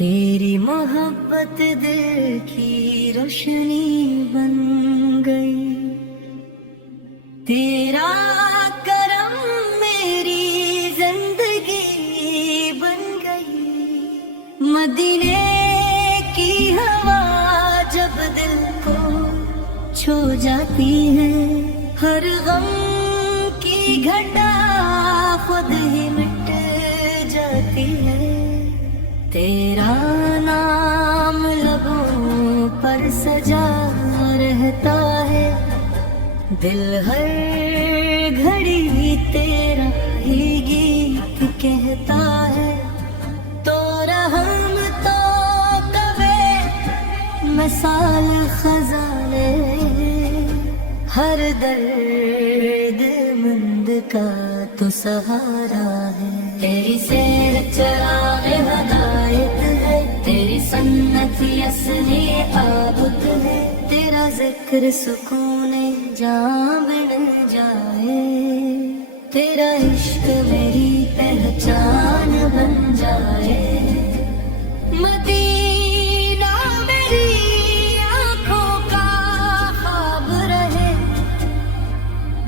तेरी मोहब्बत दिल की रोशनी बन गई, तेरा करम मेरी जिंदगी बन गई। मदीने की हवा जब दिल को छू जाती है, हर गम की घटा खुद ही मिट जाती है। तेरा नाम लबों पर सजा रहता है, दिल हर घड़ी तेरा ही गीत कहता है। तो रहम तो कबे मिसाल खजाने, हर दर्द मंद का तो सहारा है। तेरी सैर चराग हदायत है, तेरी सन्नत असली आबुद है। तेरा जिक्र सुकून जान बन जाए, तेरा इश्क मेरी पहचान बन जाए। मदीना मेरी आंखों का ख्वाब रहे,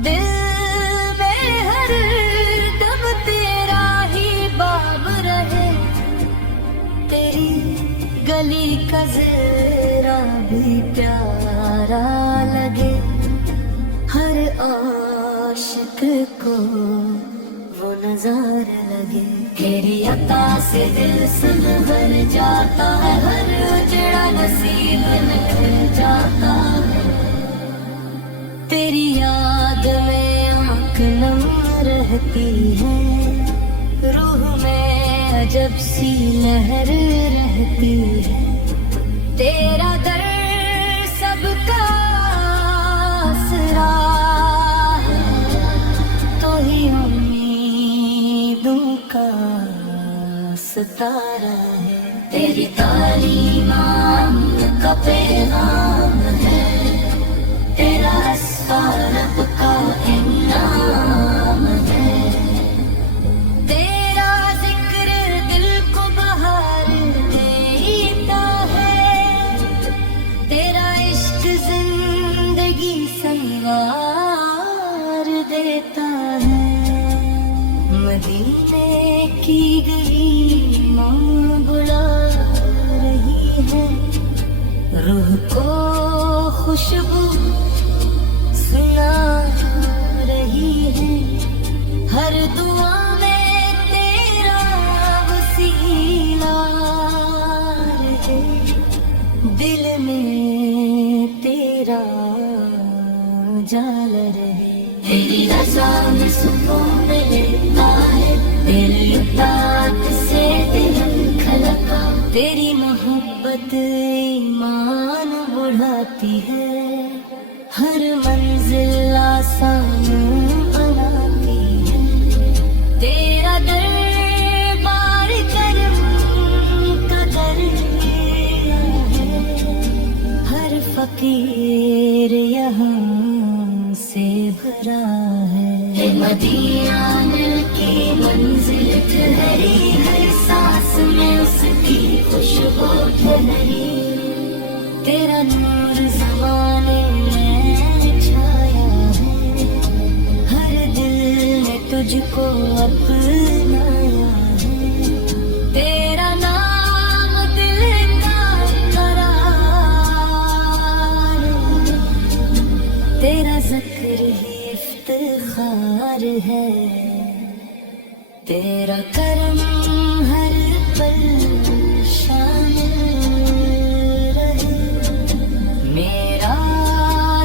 दिल में हर दम तेरा ही बाब रहे। तेरी गली का ज़रा भी प्यारा लगे, हर आशिक को वो नज़र लगे। तेरी अता से दिल संभर जाता है, हर उजड़ा नसीब निखर जाता है। तेरी याद में आँख नम रहती है, रूह में अजब सी लहर रहती है। तेरा दर सबका आसरा है, तो ही उम्मीदों का सितारा है। तेरी तालीम का पैगाम है, तेरा रब का इनाम है। तेरा जिक्र दिल को बहार देता है, तेरा इश्क जिंदगी संवार देता है। मदीने की गली माँ बुला रही है, रूह को खुशबू सुना रही है। हर दुआ में तेरा वसीला है, दिल में तेरा जाल रहे। तेरी रज़ा में सुकून मिलता है, तेरी इताअत से दिल खलका। तेरी मोहब्बत ईमान बढ़ाती है, हर मंजिल आसान बनाती है। तेरा दरबार करम का दरिया है, हर फकीर यहाँ से भरा है। मदीना दिल की मंजिल ठहरी, हर सांस में उसकी खुशबू ठहरी। तेरा नूर ज़माने में छाया है, हर दिल ने तुझको अपनाया है। तेरा नाम दिल का करार है, तेरा ज़िक्र ही इफ्तिखार है। तेरा करम हर पल शामिल रहे, मेरा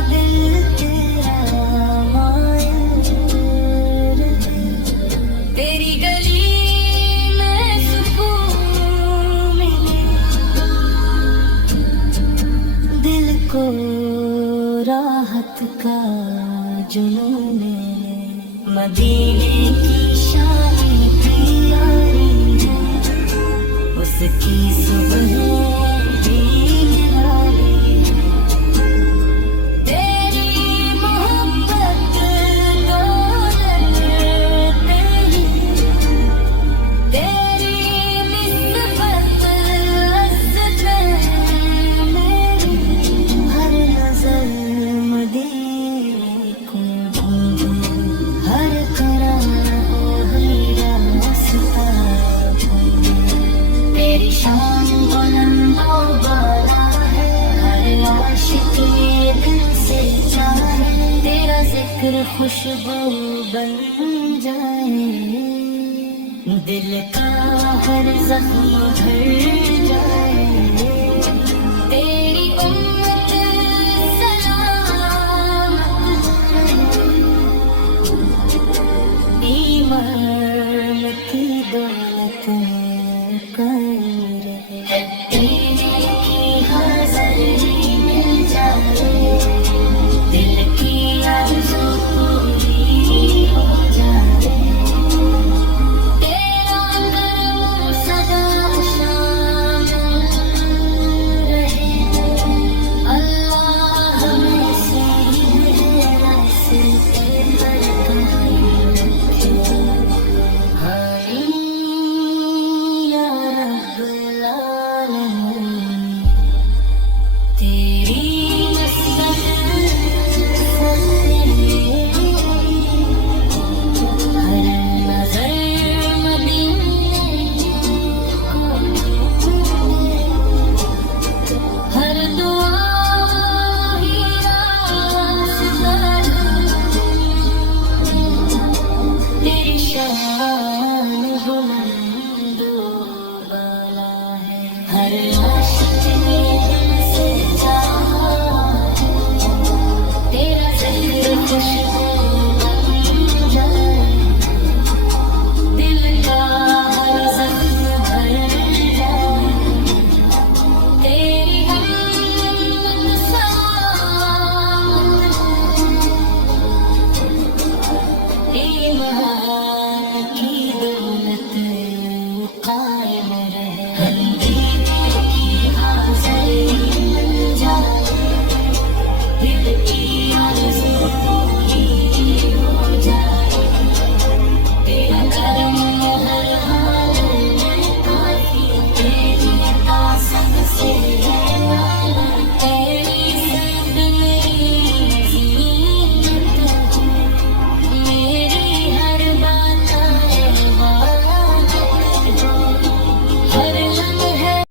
दिल तेरा मायल रहे। तेरी गली में सुकून मिले, दिल को राहत का जुनून मिले। मदीने की शान प्यारी है, उसकी सुबह भी निराली है। तेरी मोहब्बत दौलत तेरी, तेरी निस्बत तेरी शान बुलंदो बाला है, हर आशिक ये दिल से चाहे तेरा जिक्र खुशबू बन जाए। दिल का हर जख्म भर